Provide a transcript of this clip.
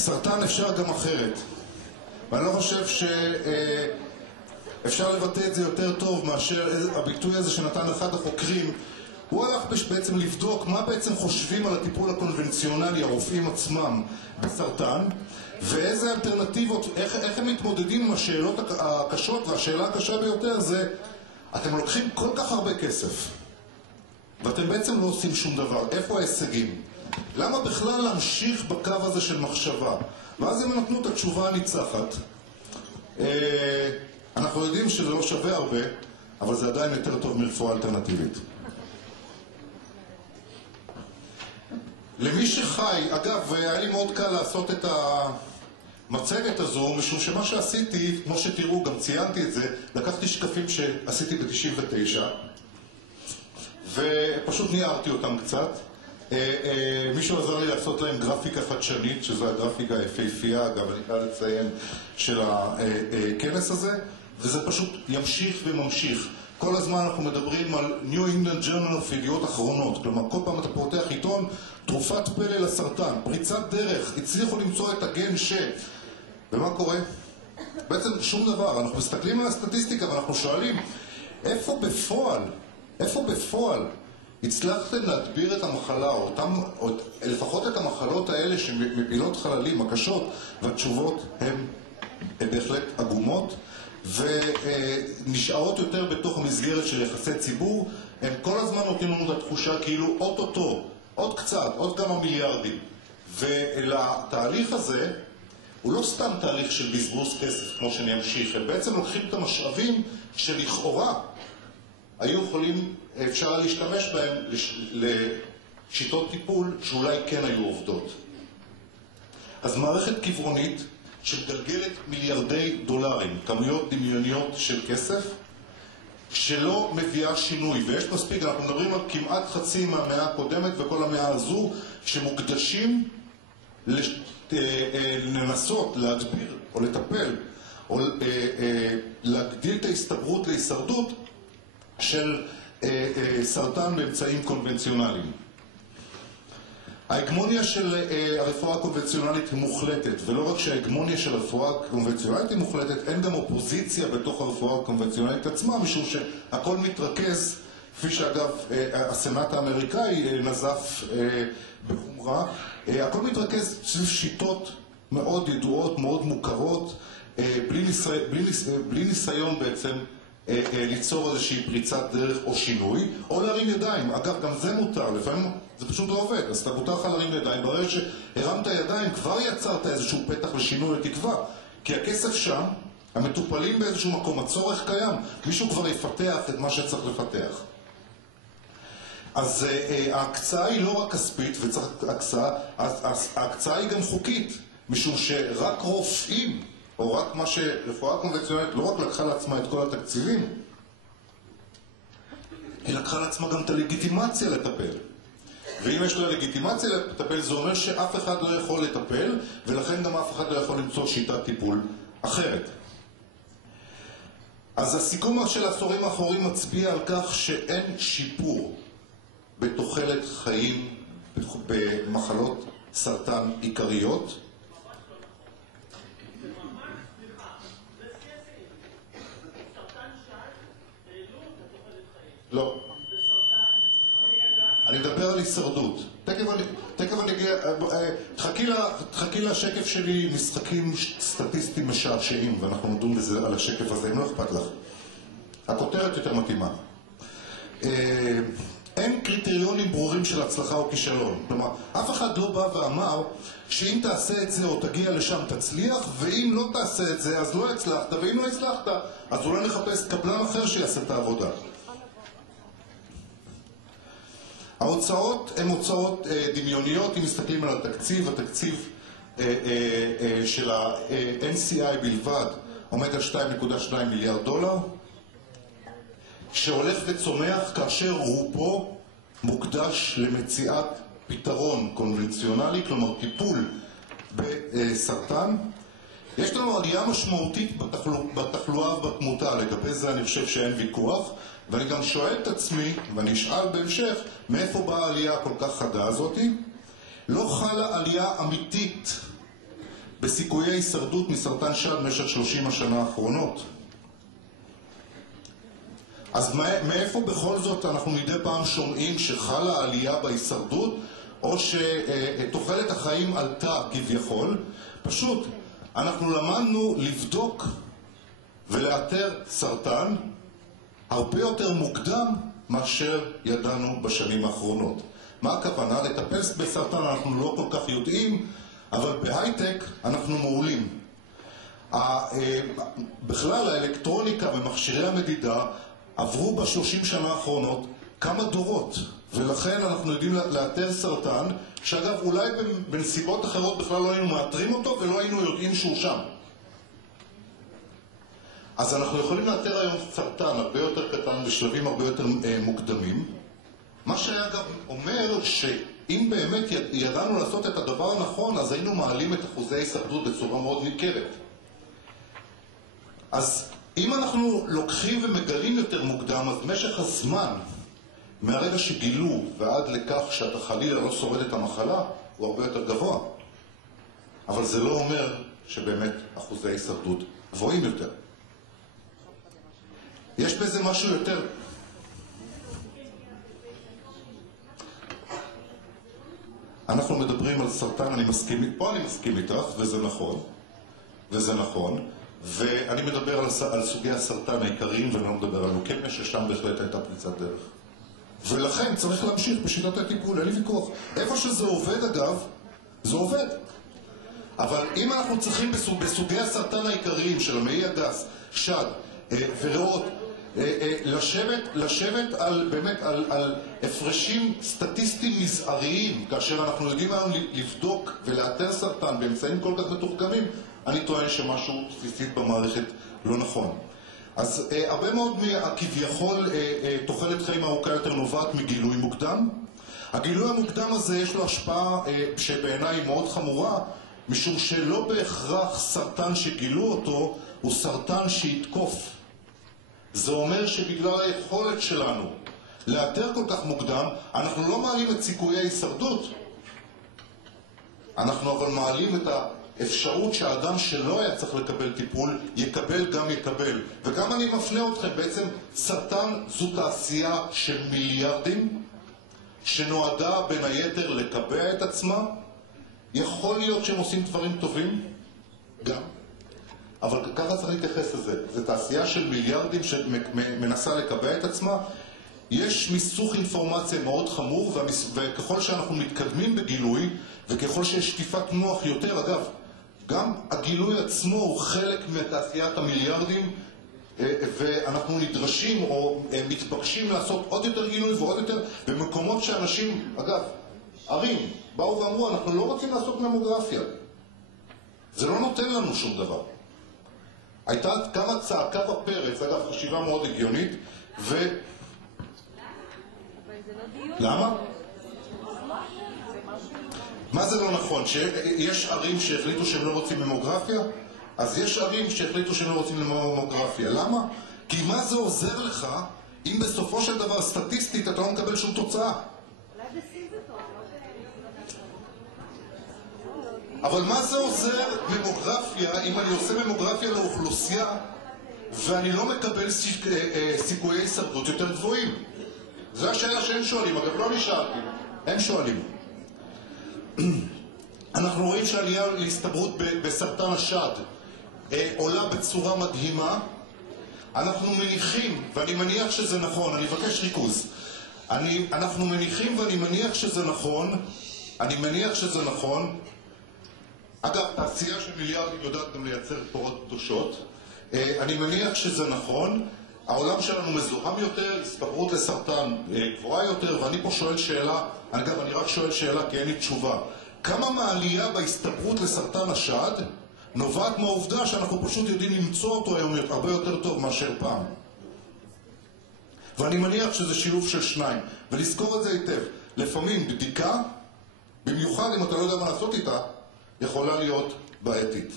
סרטן אפשר גם אחרת, ואני לא חושב שאפשר לבטא את זה יותר טוב מאשר הביטוי הזה שנתן אחד החוקרים. הוא הלך בעצם לבדוק מה בעצם חושבים על הטיפול הקונבנציונלי, הרופאים עצמם, בסרטן, ואיזה אלטרנטיבות, איך הם מתמודדים עם השאלות הקשות, והשאלה הקשה ביותר זה, אתם לוקחים כל כך הרבה כסף, ואתם בעצם לא עושים שום דבר, איפה ההישגים? למה בכלל להמשיך בקו הזה של מחשבה? ואז הם נתנו את התשובה הניצחת. אנחנו יודעים שזה לא שווה הרבה, אבל זה עדיין יותר טוב מרפואה אלטרנטיבית. למי שחי, אגב, היה לי מאוד קל לעשות את המצגת הזו, משום שמה שעשיתי, כמו שתראו, גם ציינתי את זה, לקחתי שקפים שעשיתי ב-99, ופשוט ניערתי אותם קצת. מישהו עזר לי לעשות להם גרפיקה חדשנית, שזו הגרפיקה היפהפייה, אגב, אני חייב לציין, של הכנס הזה, וזה פשוט ימשיך וממשיך. כל הזמן אנחנו מדברים על New England Journal of ידיעות אחרונות, כלומר כל פעם אתה פותח עיתון, תרופת פלא לסרטן, פריצת דרך, הצליחו למצוא את הגן ומה קורה? בעצם שום דבר. אנחנו מסתכלים על הסטטיסטיקה ואנחנו שואלים, איפה בפועל הצלחתם להדביר את המחלה, או לפחות את המחלות האלה שמפילות חללים, הקשות, והתשובות הן בהחלט עגומות ונשארות יותר בתוך המסגרת של יחסי ציבור. הם כל הזמן נותנים לנו את התחושה כאילו אוטוטו, עוד קצת, עוד כמה מיליארדים. ולתהליך הזה הוא לא סתם תהליך של בזבוז כסף כמו שאני אמשיך, הם בעצם לוקחים את המשאבים שלכאורה היו יכולים, אפשר להשתמש בהם לשיטות טיפול שאולי כן היו עובדות. אז מערכת כיוונית שגלגלת מיליארדי דולרים, כמויות דמיוניות של כסף, שלא מביאה שינוי, ויש מספיק, אנחנו מדברים על כמעט חצי מהמאה הקודמת וכל המאה הזו, שמוקדשים לנסות להדביר או לטפל או להגדיל את ההסתברות להישרדות של סרטן באמצעים קונבנציונליים. ההגמוניה של הרפואה הקונבנציונלית היא מוחלטת, ולא רק שההגמוניה של הרפואה הקונבנציונלית היא מוחלטת, אין גם אופוזיציה בתוך הרפואה הקונבנציונלית עצמה, משום שהכל מתרכז, כפי שאגב הסנאט האמריקאי נזף בחומרה, הכל מתרכז סביב שיטות מאוד ידועות, מאוד מוכרות, בלי ניסיון בעצם ליצור איזושהי פריצת דרך או שינוי, או להרים ידיים. אגב, גם זה מותר, לפעמים זה פשוט לא עובד, אז אתה מותר לך להרים ידיים, ברגע שהרמת ידיים כבר יצרת איזשהו פתח לשינוי לתקווה, כי הכסף שם, המטופלים באיזשהו מקום, הצורך קיים, מישהו כבר יפתח את מה שצריך לפתח. אז ההקצאה היא לא רק כספית וצריך הקצאה, ההקצאה היא גם חוקית, משום שרק רופאים, או רק מה שרפואה קונבנציונלית לא רק לקחה לעצמה את כל התקציבים, היא לקחה לעצמה גם את הלגיטימציה לטפל. ואם יש לה לגיטימציה לטפל, זה אומר שאף אחד לא יכול לטפל, ולכן גם אף אחד לא יכול למצוא שיטת טיפול אחרת. אז הסיכום של העשורים האחרונים מצביע על כך שאין שיפור בתוחלת חיים במחלות סרטן עיקריות. לא. אני מדבר על הישרדות. תכף אני אגיע, תחכי לשקף שלי משחקים סטטיסטיים משעשעים, ואנחנו נדון בזה על השקף הזה, אם לא אכפת לך. הכותרת יותר מתאימה. אין קריטריונים ברורים של הצלחה או כישלון. כלומר, אף אחד לא בא ואמר שאם תעשה את זה או תגיע לשם תצליח, ואם לא תעשה את זה אז לא הצלחת, ואם לא הצלחת אז אולי נחפש קבלן אחר שיעשה את העבודה. ההוצאות הן הוצאות דמיוניות. אם מסתכלים על התקציב, התקציב של ה-NCI בלבד עומד על 2.2 מיליארד דולר, שהולך וצומח כאשר רובו מוקדש למציאת פתרון קונבנציונלי, כלומר טיפול בסרטן. יש לנו עלייה משמעותית בתחלואה ובתמותה, לגבי זה אני חושב שאין ויכוח, ואני גם שואל את עצמי, ואני אשאל בהמשך, מאיפה באה העלייה כל כך חדה הזאת? לא חלה עלייה אמיתית בסיכויי הישרדות מסרטן שד במשך 30 השנה האחרונות. אז מאיפה בכל זאת אנחנו מדי פעם שומעים שחלה עלייה בהישרדות, או שתוחלת החיים עלתה כביכול? פשוט, אנחנו למדנו לבדוק ולאתר סרטן הרבה יותר מוקדם מאשר ידענו בשנים האחרונות. מה הכוונה? לטפל בסרטן אנחנו לא כל כך יודעים, אבל בהייטק אנחנו מעולים. בכלל האלקטרוניקה ומכשירי המדידה עברו ב30 שנה האחרונות כמה דורות, ולכן אנחנו יודעים לאתר סרטן, שאגב אולי בנסיבות אחרות בכלל לא היינו מאתרים אותו ולא היינו יודעים שהוא שם. אז אנחנו יכולים לאתר היום סרטן הרבה יותר קטן בשלבים הרבה יותר מוקדמים, מה שאגב אומר שאם באמת ידענו לעשות את הדבר הנכון, אז היינו מעלים את אחוזי ההישרדות בצורה מאוד ניכרת. אז אם אנחנו לוקחים ומגלים יותר מוקדם, אז משך הזמן מהרגע שגילו ועד לכך שאתה חלילה לא שורד את המחלה הוא הרבה יותר גבוה. אבל זה לא אומר שבאמת אחוזי ההישרדות גבוהים יותר. יש בזה משהו יותר. אנחנו מדברים על סרטן, פה אני מסכים איתך, וזה נכון, ואני מדבר על סוגי הסרטן העיקריים, ואני לא מדבר על לוקמיה, ששם בהחלט הייתה פריצת דרך. ולכן צריך להמשיך בשיטת הטיפול, אין לי ויכוח. איפה שזה עובד אגב, זה עובד. אבל אם אנחנו צריכים בסוגי הסרטן העיקריים של המעי הגס, שד וריאות, לשבת באמת על הפרשים סטטיסטיים מזעריים, כאשר אנחנו יודעים היום לבדוק ולאתר סרטן באמצעים כל כך מתוחכמים, אני טוען שמשהו בסיסית במערכת לא נכון. אז הרבה מאוד כביכול תוחלת חיים ארוכה יותר נובעת מגילוי מוקדם. הגילוי המוקדם הזה יש לו השפעה שבעיניי מאוד חמורה, משום שלא בהכרח סרטן שגילו אותו הוא סרטן שיתקוף. זה אומר שבגלל היכולת שלנו לאתר כל כך מוקדם, אנחנו לא מעלים את סיכויי ההישרדות, אנחנו אבל מעלים את האפשרות שהאדם שלא היה צריך לקבל טיפול יקבל גם יקבל. וגם אני מפנה אתכם, בעצם סרטן זו תעשייה של מיליארדים שנועדה בין היתר לקבע את עצמה. יכול להיות שהם עושים דברים טובים גם, אבל ככה צריך להתייחס לזה. זו תעשייה של מיליארדים שמנסה לקבע את עצמה. יש מיסוך אינפורמציה מאוד חמור, וככל שאנחנו מתקדמים בגילוי, וככל שיש שטיפת מוח יותר, אגב, גם הגילוי עצמו הוא חלק מתעשיית המיליארדים, ואנחנו נדרשים או מתבקשים לעשות עוד יותר גילוי ועוד יותר, במקומות שאנשים, אגב, ערים, באו ואמרו, אנחנו לא רוצים לעשות ממוגרפיה. זה לא נותן לנו שום דבר. הייתה כמה צעקה בפרץ, אגב, חשיבה מאוד הגיונית, למה? מה זה לא נכון? שיש ערים שהחליטו שהם לא רוצים ממוגרפיה? אז יש ערים שהחליטו שהם לא רוצים ממוגרפיה. למה? כי מה זה עוזר לך אם בסופו של דבר סטטיסטית אתה לא מקבל שום תוצאה? אבל מה זה עוזר ממוגרפיה אם אני עושה ממוגרפיה לאוכלוסייה ואני לא מקבל סיכויי הישרדות יותר גבוהים? זו השאלה שהם שואלים, אגב לא נשאלתי, הם שואלים. אנחנו רואים שהעלייה להסתברות בסרטן השד עולה בצורה מדהימה. אנחנו מניחים, ואני מניח שזה נכון, אני מבקש ריכוז, אנחנו מניחים ואני מניח שזה נכון, אגב, תעשייה של מיליארדים יודעת גם לייצר תורות קדושות. אני מניח שזה נכון. העולם שלנו מזוהם יותר, הסתברות לסרטן גבוהה יותר, ואני פה שואל שאלה, אגב, אני רק שואל שאלה כי אין לי תשובה. כמה מהעלייה בהסתברות לסרטן השד נובעת מהעובדה שאנחנו פשוט יודעים למצוא אותו היום הרבה יותר טוב מאשר פעם? ואני מניח שזה שילוב של שניים, ולזכור את זה היטב. לפעמים בדיקה, במיוחד אם אתה לא יודע מה לעשות איתה, יכולה להיות בעייתית.